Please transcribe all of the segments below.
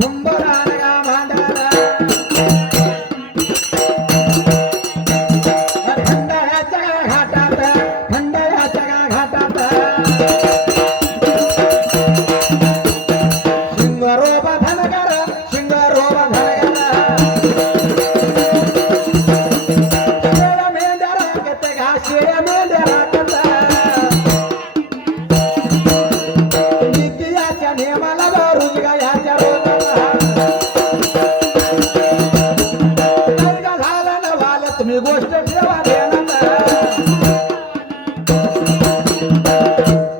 सुंबरानगा भांडारा खंडाळ्याच्या घाटात खंडाळ्याच्या घाटात शिंगरोबा धनगर शिंगरोबा धनगर मेंढ्या राखत घाशिया मेंढ्या राखत नित्याच्या नियमाला रोज गायाच्या तुम्ही गोष्ट ठेवा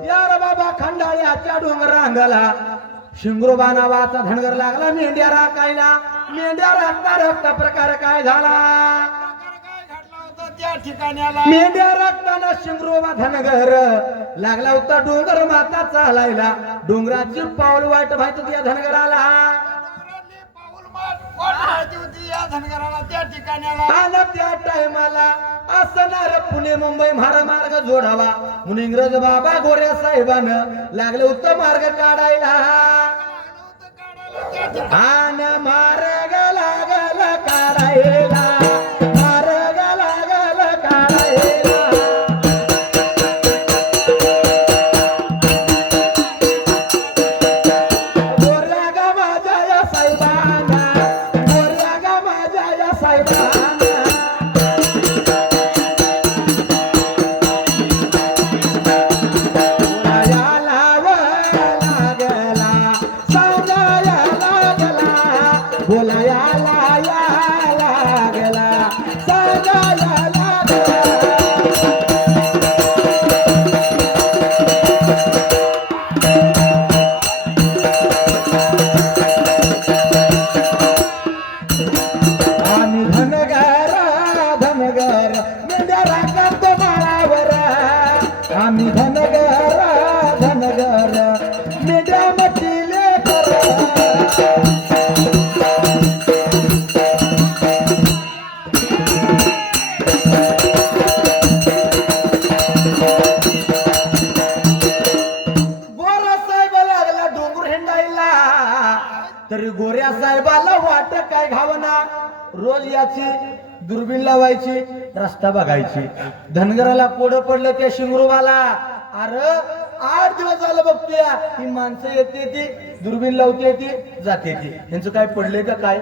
यार बाबा खंडाळ्याच्या डोंगरांगला शिंगरोबा नावाचा धनगर लागला मेंढ्या राखायला मेंढ्या राखता राखता प्रकार काय झाला त्या ठिकाण्याला मेंढ्या राखताना शिंगरोबा धनगर लागला होता डोंगर माता चालायला डोंगराची पाऊल वाट माहिती या धनगराला पाऊल माहिती होती या धनगराला त्या ठिकाण्याला आला त्या टायमाला असणार पुणे मुंबई महामार्ग जोडावा म्हणून इंग्रज बाबा गोऱ्या साहेबानं लागले उत्तम मार्ग काढायला आन मार्ग लागल काढायला मार्ग लागल काढायला गोऱ्या गा माझ्या या साहेबांना गोऱ्या गा माझ्या या साहेबांना बोलाया लागला सजाया लागला आम्ही धनगर धनगर मेंढ्या राखतो माळावर आम्ही धनगर धनगर मेंढ्या मचिले तरी गोऱ्या साहेबाला वाट काय घावना रोज याची दुर्बीण लावायची रस्ता बघायची धनगराला कोडं पडलं त्या शिंगरोबाला अरे 8 दिवस झालं बघतोय ही माणसं येते ती दुर्बीण लावते ती जाते ती यांचं काय पडलंय का काय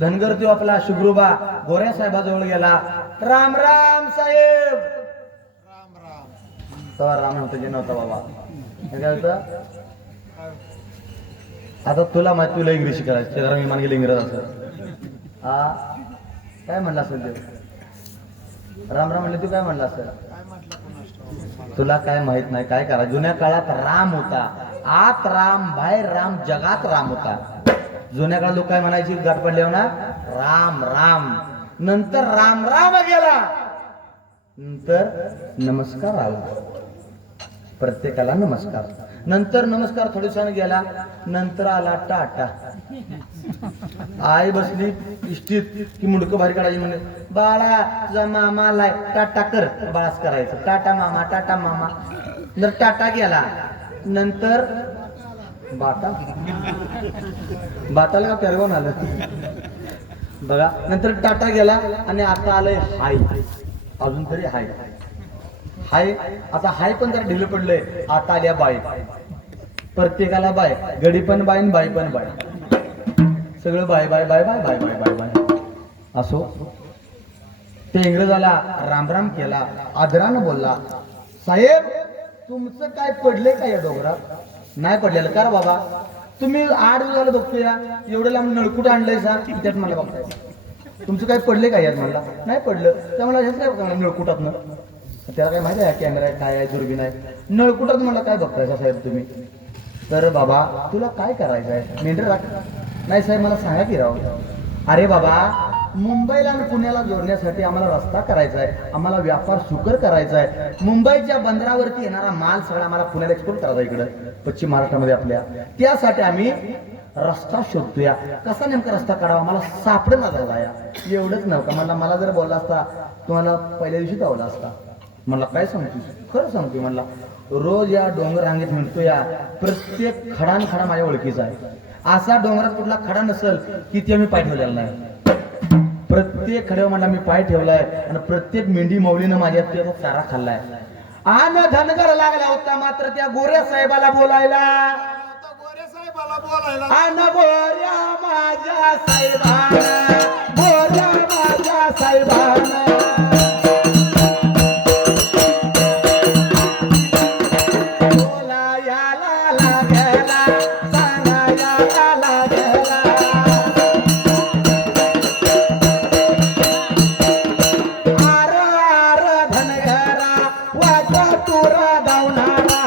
धनगर तो आपला शिंगरोबा गोऱ्या साहेबाजवळ गेला राम राम साहेब राम राम तेव्हा राम नव्हतं जे नव्हता बाबा काय होतं आता तुला माहिती तुला इंग्रजी करायचं शेजारा विमान गेलं इंग्रज असं हा काय म्हणला असेल ते राम राम म्हणले तू काय म्हणला असेल तुला काय माहित नाही काय करा जुन्या काळात राम होता आत राम बाहेर राम जगात राम होता जुन्या काळात लोक काय म्हणायची गाठ पडल्यावर ना राम राम नंतर राम राम गेला नंतर नमस्कार आला प्रत्येकाला नमस्कार नंतर नमस्कार थोड्या दिवसाने गेला नंतर आला टाटा आई बसली इष्टीत की मुंडकं भारी काढायची म्हणजे बाळा तुझा मामा आलाय टाटा कर बाळाच करायचं टाटा मामा नंतर टाटा गेला नंतर बाटा बाटाला का पेरगावून आलं बघा नंतर टाटा गेला आणि आता आलंय हाय अजून तरी हाय हाय आता हाय पण जरा ढिलं पडलंय आता आल्या बाय प्रत्येकाला बाय गडी पण बाय आणि बाय पण बाय सगळं bye bye bye bye bye bye bye bye असो ते इंग्रजाला राम राम केला आदरानं बोलला साहेब तुमचं काय पडलंय का या डोंगरात नाही पडलेलं का बाबा तुम्ही 8 दिवस झालं बघतो या एवढं लांब नळकुट आणलंय सा त्यात मला बघताय तुमचं काय पडले का यात मला नाही पडलं त्या मला हेच काय नळकुटातनं त्याला काय माहिती आहे कॅमेरा काय आहे दुर्बीण आहे नळकुटात मला काय बघतायचा साहेब तुम्ही तर बाबा तुला काय करायचं आहे मेंढर राख नाही साहेब मला सांगा की राव अरे बाबा मुंबईला आणि पुण्याला जोडण्यासाठी आम्हाला रस्ता करायचा आहे आम्हाला व्यापार सुकर करायचा आहे मुंबईच्या बंदरावरती येणारा माल सगळा आम्हाला पुण्याला एक्सपोर्ट करायचा इकडं पश्चिम महाराष्ट्रामध्ये आपल्या त्यासाठी आम्ही रस्ता शोधतोया कसा नेमका रस्ता काढावा मला सापडेना झाला या एवढंच नव्हतं मला जर बोलला असता तुम्हाला पहिल्या दिवशी धावला असता मला काय सांगतो खरं सांगतोय म्हणला रोज या डोंगर रांगेत म्हणतो या प्रत्येक खडान खडा माझ्या ओळखीचा आहे असा डोंगरात कुठला खडा नसेल की ते मी पाय ठेवलेला नाही. प्रत्येक खड्यावर म्हणला मी पाय ठेवलाय आणि प्रत्येक मेंढी मौलीनं माझ्या त्याचा चारा खाल्लाय. आणि धनगर लागला होता मात्र त्या गोऱ्या साहेबाला बोलायला. आता गोरे साहेबाला बोलायला आणि गोऱ्या माझ्या साहेबानं, गोऱ्या माझ्या साहेबानं बोलायला लागला, सांगायला लागला. आर आर धनगरा वाचा तुरा धावणारा.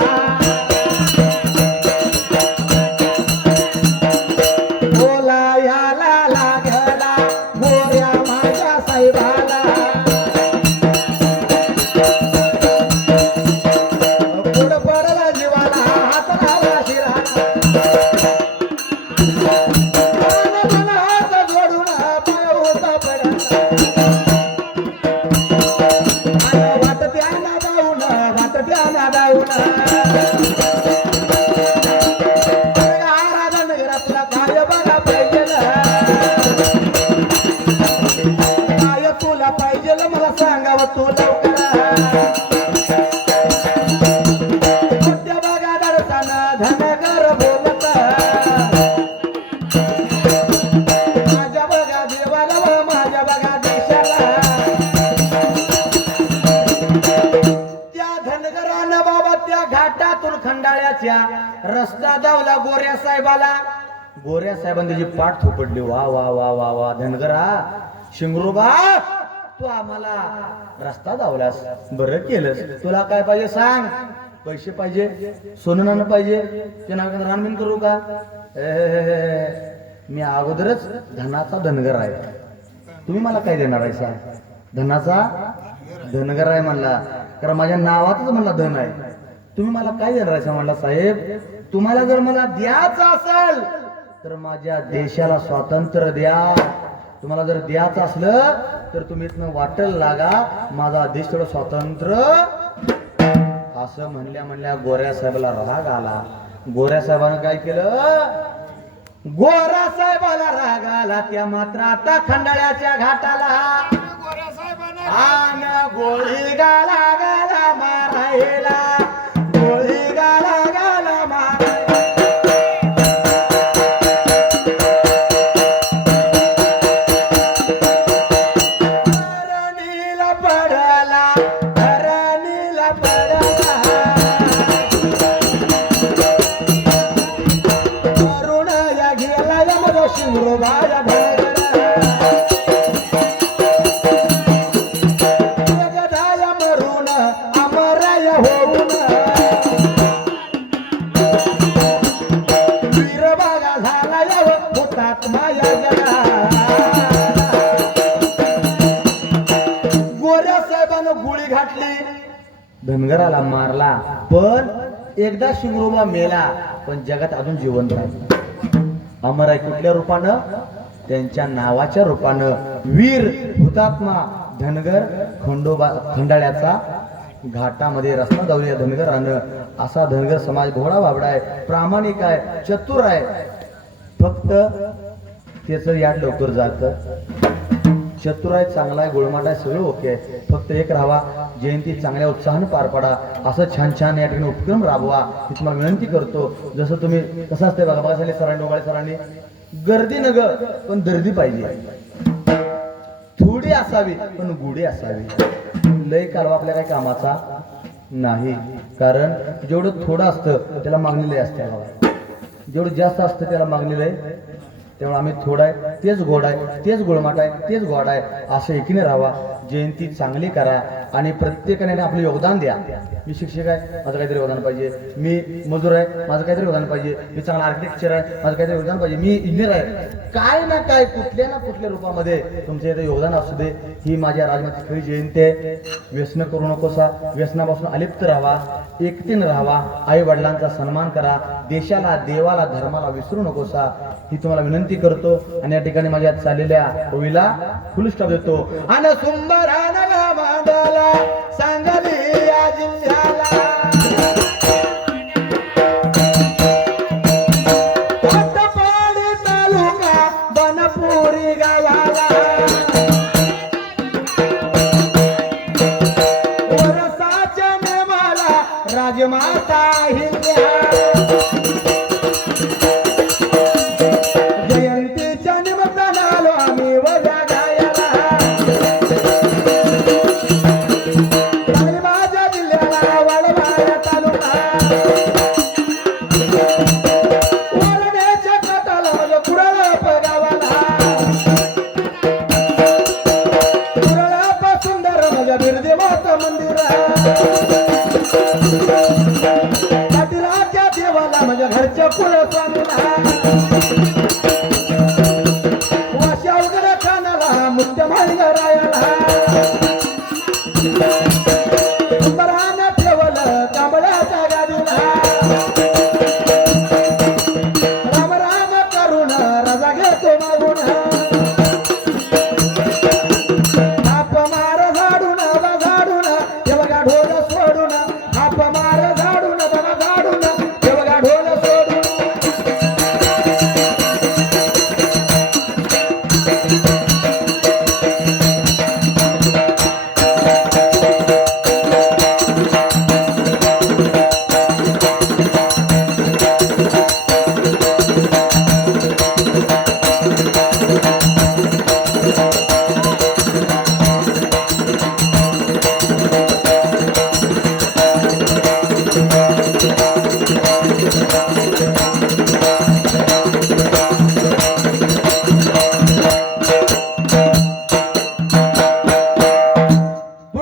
बोलायला लागला गोऱ्या माझ्या साहेबाला. पुढं पडला जीवाला हात लावला शिराला. मन हात जोडून पाय होता पडला. आणि वाटत्याना जाऊन, वाटत्याना जाऊन आराधन घरातला काय बघा पाहिजे, काय तुला पाहिजे मला सांगावं तू लवकर. त्या बघा दडताना धनगर बोलत, माझ्या बघा देवाला व माझ्या बघा देशाला. त्या धनगरानं बाबा त्या घाटातून खंडाळ्याच्या रस्ता धावला गोऱ्या साहेबाला. गोऱ्या साहेबांनी त्याची पाठ थोपडली. वा वा वा वा वा धनगरा, शिंगरूबा तू आम्हाला रस्ता धावलास, बरं केलंस. तुला काय पाहिजे सांग. पैसे पाहिजे, सोनं नाणं पाहिजे, ते नाव रानबीन करू का? मी अगोदरच धनाचा धनगर आहे. तुम्ही मला काय देणार आहे सांग. धनाचा धनगर आहे म्हणला, कारण माझ्या नावातच म्हणला धन आहे. तुम्ही मला काय देणार आहे म्हणला. साहेब तुम्हाला जर मला द्यायचं असेल तर माझ्या देशाला स्वातंत्र्य द्या. तुम्हाला जर द्यायचं असलं तर तुम्ही इथनं वाटल लागा, माझा देश तेवढं स्वातंत्र्य. असं म्हणल्या गोऱ्या साहेबाला राग आला. गोऱ्या साहेबानं काय केलं, गोऱ्या साहेबाला राग आला. त्या मात्र आता खंडाळ्याच्या घाटाला गोऱ्या साहेबानं आन गोळी गाला गाला मारायला, गोळी गाला गाला मारायला. धरणीला पडला, धरणीला पडला. करुण या गेला या मग शिवरोबाया धनगरा. जगदाया मरून अमरय होऊन वीरबागा झाला या हुतात्मा या जगा. गोऱ्या साहेबानं गोळी घातली, धनगराला मारला. पण एकदा शिवरोबा मेला, पण जगात अजून जिवंत आहे. अमर आहे कुठल्या रूपानं, त्यांच्या नावाच्या रूपानं. वीर हुतात्मा धनगर खंडाळ्याचा घाटामध्ये रस्ता धावल्या धनगरानं. असा धनगर समाज भोळा बाबडा आहे, प्रामाणिक आहे, चतुर आहे. फक्त त्याचं याड लवकर जात. चतुर आहे, चांगला आहे, गोळमाट आहे, सगळं ओके आहे. फक्त एक राहावा, जयंती चांगल्या उत्साहानं पार पाडा. असं छान छान या ठिकाणी उपक्रम राबवा मी तुम्हाला विनंती करतो. जसं तुम्ही कसं असते बघा बघा सरांनी डोगाळे सरांनी गर्दी नग पण दर्दी पाहिजे. थोडी असावी पण गुढी असावी. लय कालवा आपल्या काही कामाचा नाही. कारण जेवढं थोडं असतं त्याला मागणी लय असते. जेवढं जास्त असतं त्याला मागणी लय. त्यामुळे आम्ही थोडं आहे तेच गोड आहे, तेच गोळमाट आहे, तेच गोड आहे. असं एकीने राहावा. जयंती चांगली करा आणि प्रत्येकाने आपलं योगदान द्या. मी शिक्षक आहे, माझं काहीतरी योगदान पाहिजे. मी मजूर आहे, माझं काहीतरी योगदान पाहिजे. मी चांगला आर्किटेक्चर आहे, माझं काहीतरी योगदान पाहिजे. मी इंजिनियर आहे. काय ना काय कुठल्या ना कुठल्या रूपामध्ये तुमच्या इथे योगदान असू दे. ही माझ्या राजमाची खरी जयंती आहे. व्यसन करू नकोसा, व्यसनापासून अलिप्त राहावा, एकतेने राहावा, आई वडिलांचा सन्मान करा, देशाला देवाला धर्माला विसरू नकोसा ही तुम्हाला विनंती करतो. आणि या ठिकाणी माझ्या चाललेल्या ओवीला फुल स्टॉप देतो. आणि सुंदरानगा मांडला सांगली या जिल्ह्याला पाट पाड वनपुरी गावाला वरसाच्या नेमाला राजमाता हिंद्या जयंतीच्या निमित्तानं आलो आम्ही वजा गायला माझ्या जिल्ह्याला वडवाया तालुका वरण्याच्या काठाला माझ्या कुरळप गावाला कुरळप सुंदर माझ्या बिरदेवाच मंदिर पाटीलाच्या देवाला माझ्या घरच्या कुलस्वामी